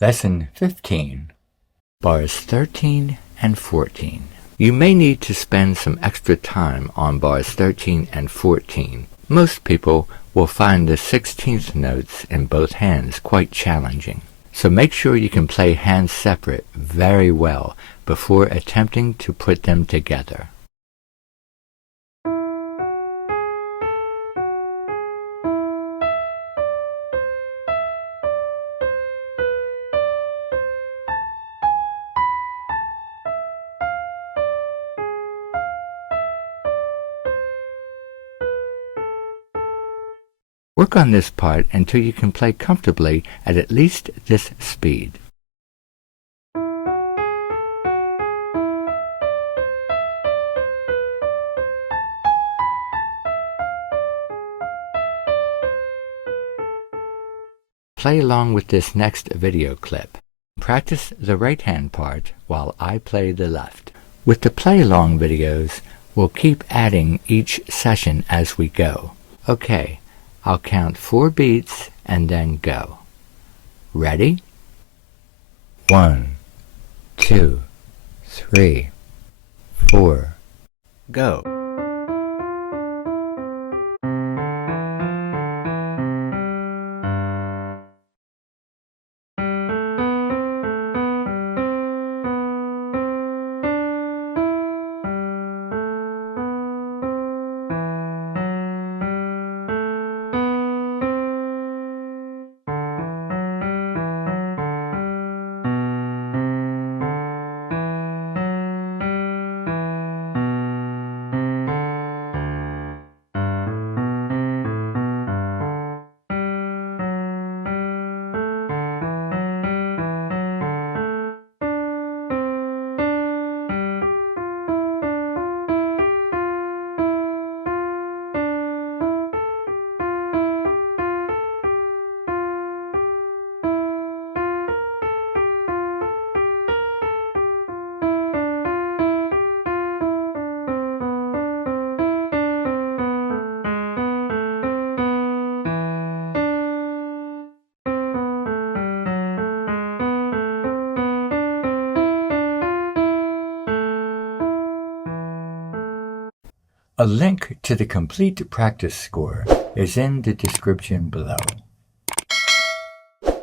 Lesson 15, Bars 13 and 14. You may need to spend some extra time on bars 13 and 14. Most people will find the 16th notes in both hands quite challenging. So make sure you can play hands separate very well before attempting to put them together. Work on this part until you can play comfortably at least this speed. Play along with this next video clip. Practice the right hand part while I play the left. With the play along videos, we'll keep adding each session as we go. Okay. I'll count 4 beats and then go. Ready? 1, 2, 3, 4, go. A link to the complete practice score is in the description below.